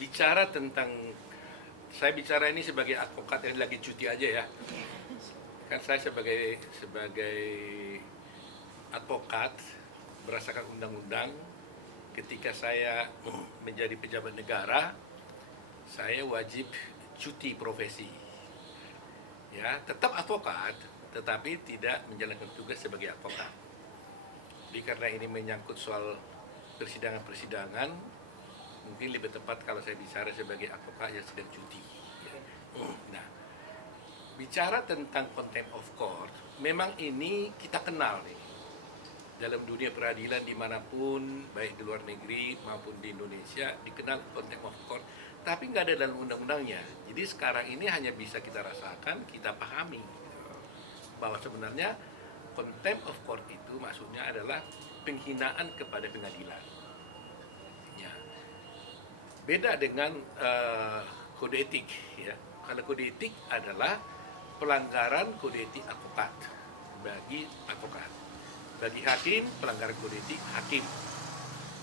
bicara tentang, saya bicara ini sebagai advokat yang lagi cuti aja ya. Kan saya sebagai advokat berdasarkan undang-undang, ketika saya menjadi pejabat negara, saya wajib cuti profesi. Ya, tetap advokat, tetapi tidak menjalankan tugas sebagai advokat. Jadi karena ini menyangkut soal persidangan-persidangan, mungkin lebih tepat kalau saya bicara sebagai advokat yang sedang cuti. Ya. Nah, bicara tentang contempt of court, memang ini kita kenal nih. Dalam dunia peradilan dimanapun, baik di luar negeri maupun di Indonesia, dikenal contempt of court. Tapi nggak ada dalam undang-undangnya. Jadi sekarang ini hanya bisa kita rasakan, kita pahami bahwa sebenarnya contempt of court itu maksudnya adalah penghinaan kepada pengadilan. Ya. Beda dengan kode etik. Ya. Kalau kode etik adalah pelanggaran kode etik advokat bagi advokat. Bagi hakim, pelanggaran kode etik hakim.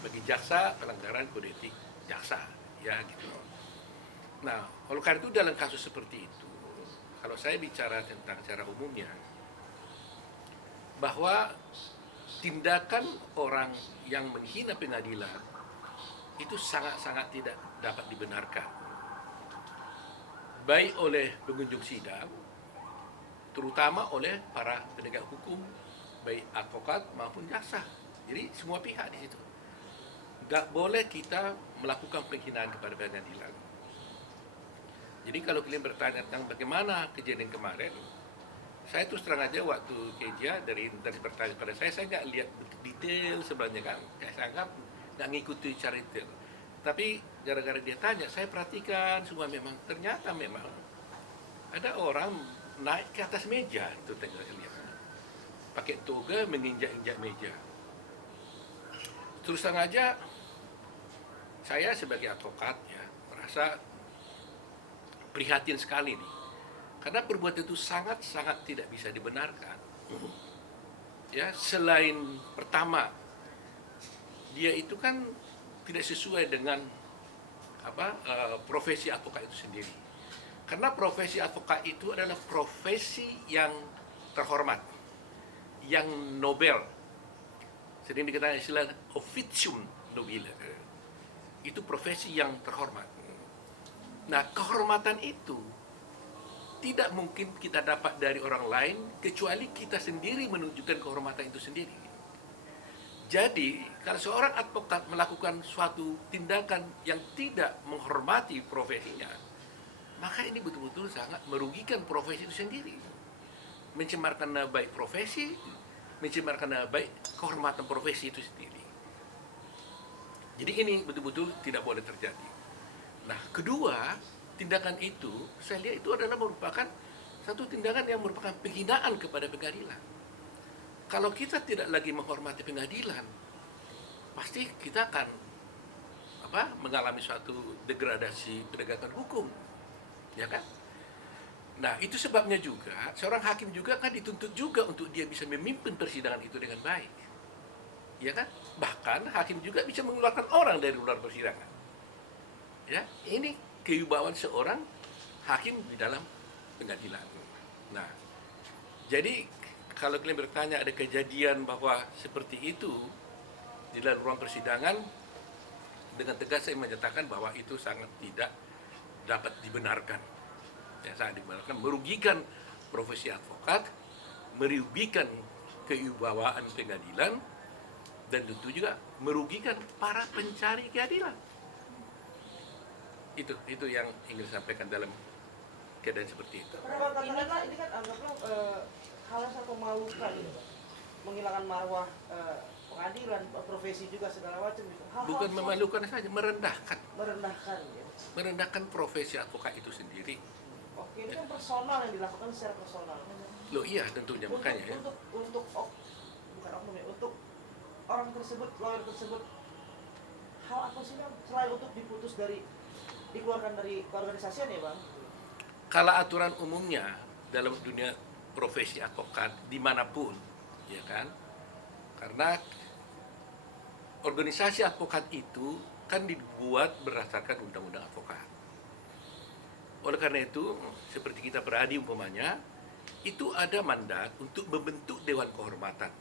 Bagi jaksa, pelanggaran kode etik jaksa. Ya gitu. Nah, oleh karena itu dalam kasus seperti itu, kalau saya bicara tentang secara umumnya, bahwa tindakan orang yang menghina pengadilan itu sangat-sangat tidak dapat dibenarkan. Baik oleh pengunjung sidang, terutama oleh para penegak hukum, baik advokat maupun jaksa. Jadi semua pihak di situ. Nggak boleh kita melakukan penghinaan kepada pengadilan. Jadi kalau kalian bertanya tentang bagaimana kejadian kemarin, saya terus terang aja waktu Keja dari bertanya pada saya nggak lihat detail sebenarnya kan. Saya anggap nggak ngikuti cara detail. Tapi gara-gara dia tanya, saya perhatikan semua memang ternyata memang ada orang naik ke atas meja itu tengah lihat, pakai toga menginjak-injak meja. Terus terang aja, saya sebagai advokat ya merasa prihatin sekali nih, karena perbuatan itu sangat-sangat tidak bisa dibenarkan. Ya, selain pertama, dia itu kan tidak sesuai dengan profesi advokat itu sendiri. Karena profesi advokat itu adalah profesi yang terhormat, yang nobel. Sering dikatakan istilah officium nobile. Itu profesi yang terhormat. Nah, kehormatan itu tidak mungkin kita dapat dari orang lain kecuali kita sendiri menunjukkan kehormatan itu sendiri. Jadi, kalau seorang advokat melakukan suatu tindakan yang tidak menghormati profesinya, maka ini betul-betul sangat merugikan profesi itu sendiri. Mencemarkan nama baik profesi, mencemarkan nama baik kehormatan profesi itu sendiri. Jadi ini betul-betul tidak boleh terjadi. Nah, kedua, tindakan itu, saya lihat itu adalah merupakan satu tindakan yang merupakan penghinaan kepada pengadilan. Kalau kita tidak lagi menghormati pengadilan, pasti kita akan mengalami suatu degradasi penegakan hukum, ya kan? Nah, itu sebabnya juga seorang hakim juga kan dituntut juga untuk dia bisa memimpin persidangan itu dengan baik, ya kan? Bahkan hakim juga bisa mengeluarkan orang dari luar persidangan. Ya, ini kewibawaan seorang hakim di dalam pengadilan. Nah, jadi kalau kalian bertanya ada kejadian bahwa seperti itu di dalam ruang persidangan, dengan tegas saya menyatakan bahwa itu sangat tidak dapat dibenarkan. Ya, sangat dibenarkan, merugikan profesi advokat, merugikan kewibawaan pengadilan, dan tentu juga merugikan para pencari keadilan. Itu yang ingin disampaikan dalam keadaan seperti itu. Katakanlah ini kan anggaplah hal yang sangat memalukan gitu, menghilangkan marwah pengadilan, profesi juga segala macam gitu. Bukan memalukan saja, merendahkan. Ya. Merendahkan profesi advokat itu sendiri. Oke, ini kan personal yang dilakukan secara personal. Loh iya tentunya, makanya ya. Untuk bukan oknum ya, untuk orang tersebut, lawyer tersebut, hal apa sih Bang selain untuk dikeluarkan dari keorganisasian ya Bang? Kalau aturan umumnya dalam dunia profesi advokat dimanapun, ya kan, karena organisasi advokat itu kan dibuat berdasarkan undang-undang advokat. Oleh karena itu, seperti kita beradi umpamanya, itu ada mandat untuk membentuk Dewan Kehormatan.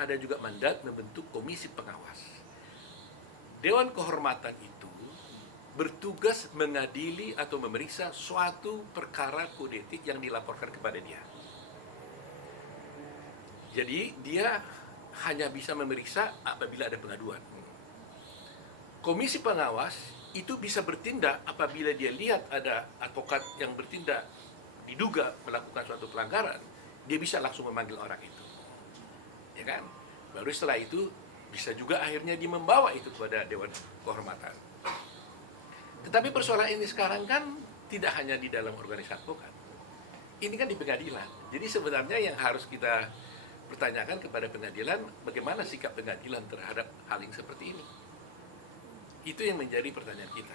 Ada juga mandat membentuk komisi pengawas. Dewan Kehormatan itu bertugas mengadili atau memeriksa suatu perkara kode etik yang dilaporkan kepada dia. Jadi dia hanya bisa memeriksa apabila ada pengaduan. Komisi pengawas itu bisa bertindak apabila dia lihat ada advokat yang bertindak diduga melakukan suatu pelanggaran, dia bisa langsung memanggil orang itu. Ya kan? Baru setelah itu bisa juga akhirnya dia membawa itu kepada Dewan Kehormatan. Tetapi persoalan ini sekarang kan tidak hanya di dalam organisasi advokat. Ini kan di pengadilan. Jadi sebenarnya yang harus kita pertanyakan kepada pengadilan, bagaimana sikap pengadilan terhadap hal yang seperti ini. Itu yang menjadi pertanyaan kita.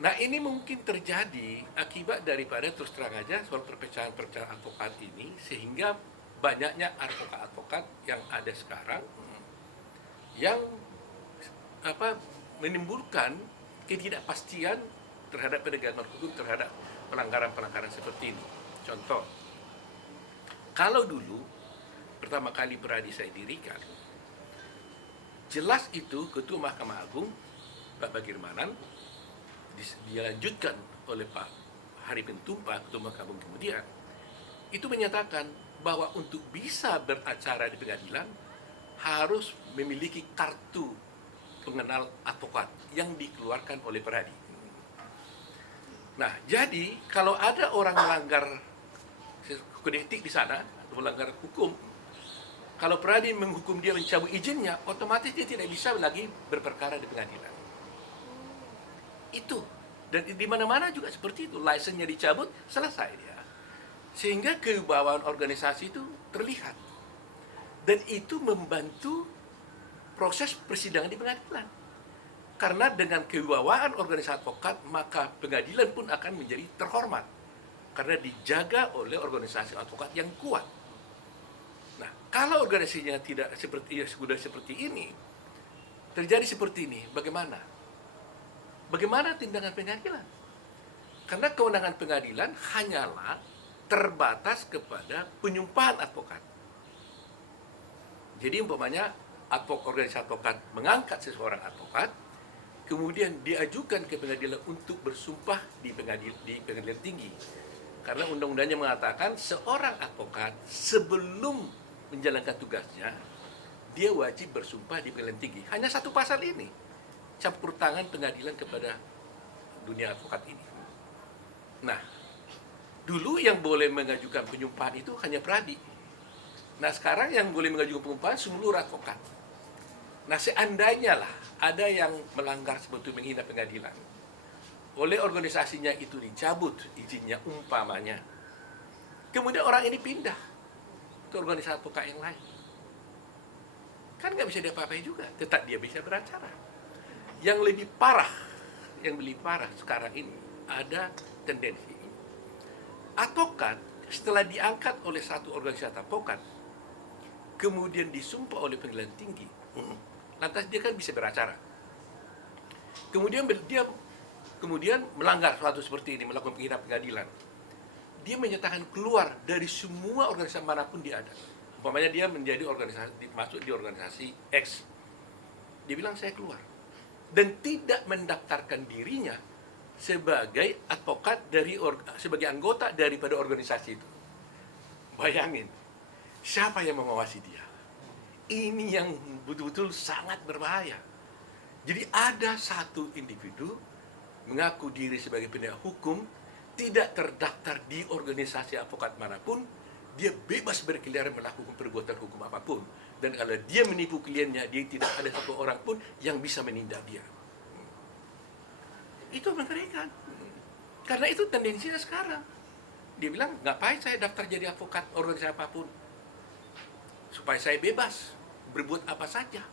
Nah, ini mungkin terjadi akibat daripada terus terang aja soal perpecahan-perpecahan advokat ini, sehingga banyaknya advokat-advokat yang ada sekarang yang menimbulkan ketidakpastian terhadap penegakan hukum terhadap pelanggaran-pelanggaran seperti ini. Contoh, kalau dulu pertama kali Peradi saya dirikan, jelas itu Ketua Mahkamah Agung Pak Bagirmanan dilanjutkan oleh Pak Hari Pentumpa, Ketua Mahkamah Agung kemudian, itu menyatakan bahwa untuk bisa beracara di pengadilan harus memiliki kartu pengenal advokat yang dikeluarkan oleh Peradi. Nah, jadi kalau ada orang melanggar kode etik di sana atau melanggar hukum, kalau Peradi menghukum dia mencabut izinnya, otomatis dia tidak bisa lagi berperkara di pengadilan. Itu. Dan di mana-mana juga seperti itu. Lisensinya dicabut, selesai dia. Sehingga kewibawaan organisasi itu terlihat. Dan itu membantu proses persidangan di pengadilan. Karena dengan kewibawaan organisasi advokat, maka pengadilan pun akan menjadi terhormat. Karena dijaga oleh organisasi advokat yang kuat. Nah, kalau organisasinya tidak sudah seperti ini, terjadi seperti ini, bagaimana? Bagaimana tindakan pengadilan? Karena kewenangan pengadilan hanyalah terbatas kepada penyumpahan advokat. Jadi umpamanya organisasi advokat mengangkat seseorang advokat, kemudian diajukan ke pengadilan untuk bersumpah di pengadilan tinggi. Karena undang-undangnya mengatakan seorang advokat sebelum menjalankan tugasnya, dia wajib bersumpah di pengadilan tinggi. Hanya satu pasal ini, campur tangan pengadilan kepada dunia advokat ini. Nah, dulu yang boleh mengajukan penyumpahan itu hanya Peradi. Nah, sekarang yang boleh mengajukan penyumpahan seluruh advokat. Nah, seandainya lah ada yang melanggar sebetulnya menghina pengadilan, oleh organisasinya itu dicabut izinnya umpamanya, kemudian orang ini pindah ke organisasi advokat yang lain, kan nggak bisa diapa-apain juga, tetap dia bisa beracara. Yang lebih parah sekarang ini ada tendensi advokat setelah diangkat oleh satu organisasi advokat, kemudian disumpah oleh pengadilan tinggi, lantas dia kan bisa beracara. Kemudian dia melanggar suatu seperti ini, melakukan penghinaan pengadilan. Dia menyatakan keluar dari semua organisasi manapun dia ada. Umpamanya dia masuk di organisasi X. Dia bilang saya keluar. Dan tidak mendaftarkan dirinya sebagai advokat sebagai anggota daripada organisasi itu. Bayangin, siapa yang mengawasi dia? Ini yang betul-betul sangat berbahaya. Jadi ada satu individu mengaku diri sebagai penegak hukum, tidak terdaftar di organisasi advokat manapun, dia bebas berkeliaran melakukan perbuatan hukum apapun. Dan kalau dia menipu kliennya, dia tidak ada satu orang pun yang bisa menindak dia. Itu mengerikan. Karena itu tendensinya sekarang. Dia bilang, ngapain saya daftar jadi advokat organisasi apapun? Supaya saya bebas berbuat apa saja.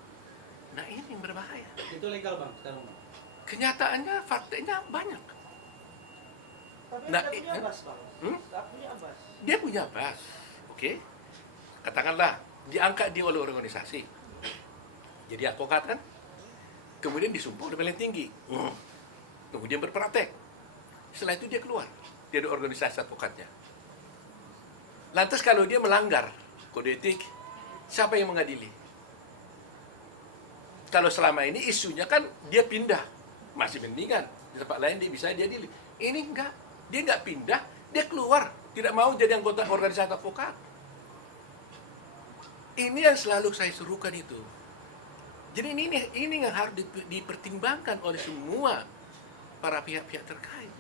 Nah, ini yang berbahaya. Itu legal bang sekarang bang? Kenyataannya, faktanya banyak. Tapi Nah, dia punya bas, Bang. Nggak punya bas. Dia punya bas, oke? Katakanlah diangkat dia oleh organisasi, jadi advokat kan? kemudian disumpah oleh paling tinggi, kemudian berpraktek. Setelah itu dia keluar dari organisasi advokatnya. Lantas kalau dia melanggar kode etik, siapa yang mengadili? Kalau selama ini isunya kan dia pindah, masih mendingan di tempat lain dia bisa diadili. Ini enggak, dia enggak pindah, dia keluar, tidak mau jadi anggota organisasi advokat. Ini yang selalu saya serukan itu. Jadi ini yang harus dipertimbangkan oleh semua para pihak-pihak terkait.